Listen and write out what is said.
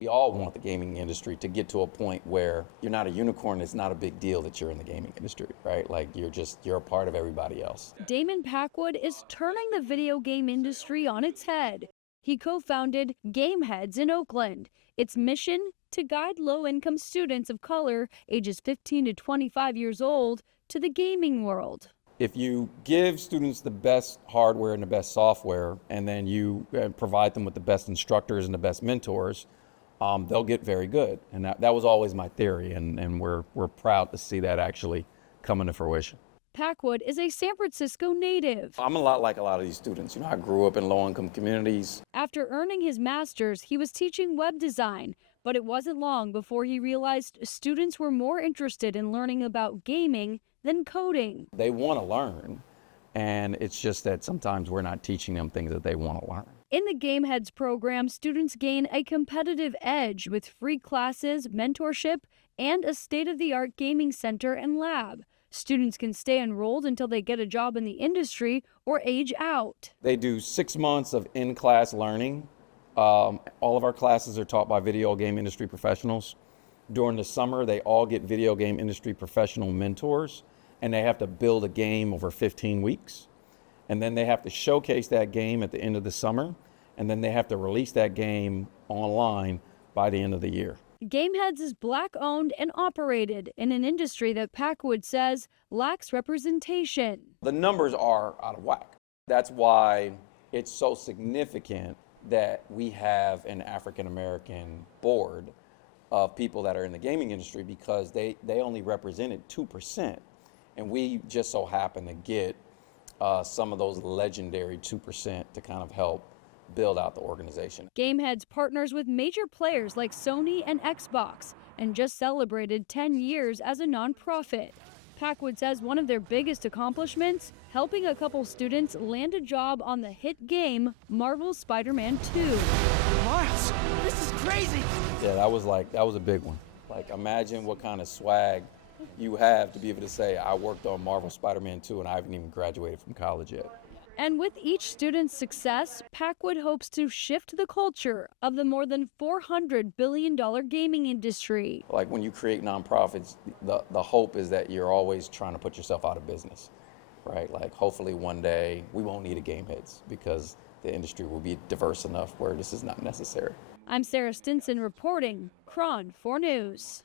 We all want the gaming industry to get to a point where you're not a unicorn. It's not a big deal that you're in the gaming industry, right? Like you're a part of everybody else. Damon Packwood is turning the video game industry on its head. He co-founded Gameheads in Oakland. Its mission, to guide low-income students of color, ages 15 to 25 years old, to the gaming world. If you give students the best hardware and the best software, and then you provide them with the best instructors and the best mentors, they'll get very good. And that was always my theory, and we're proud to see that actually come into fruition. Packwood is a San Francisco native. I'm a lot like a lot of these students. I grew up in low-income communities. After earning his master's, he was teaching web design, but it wasn't long before he realized students were more interested in learning about gaming than coding. They want to learn, and it's just that sometimes we're not teaching them things that they want to learn. In the Gameheads program, students gain a competitive edge with free classes, mentorship, and a state-of-the-art gaming center and lab. Students can stay enrolled until they get a job in the industry or age out. They do 6 months of in-class learning. All of our classes are taught by video game industry professionals. During the summer, they all get video game industry professional mentors, and they have to build a game over 15 weeks. And then they have to showcase that game at the end of the summer, and then they have to release that game online by the end of the year. Gameheads is Black-owned and operated in an industry that Packwood says lacks representation. The numbers are out of whack. That's why it's so significant that we have an African-American board of people that are in the gaming industry, because they only represented 2%. And we just so happen to get some of those legendary 2% to kind of help build out the organization. Gameheads partners with major players like Sony and Xbox and just celebrated 10 years as a nonprofit. Packwood says one of their biggest accomplishments, helping a couple students land a job on the hit game Marvel's Spider-Man 2. Miles, this is crazy. Yeah, that was a big one. Like, imagine what kind of swag you have to be able to say, I worked on Marvel Spider-Man 2 and I haven't even graduated from college yet. And with each student's success, Packwood hopes to shift the culture of the more than $400 billion gaming industry. Like, when you create nonprofits, the hope is that you're always trying to put yourself out of business, right? Like, hopefully one day we won't need a Gameheads because the industry will be diverse enough where this is not necessary. I'm Sarah Stinson reporting, KRON 4 News.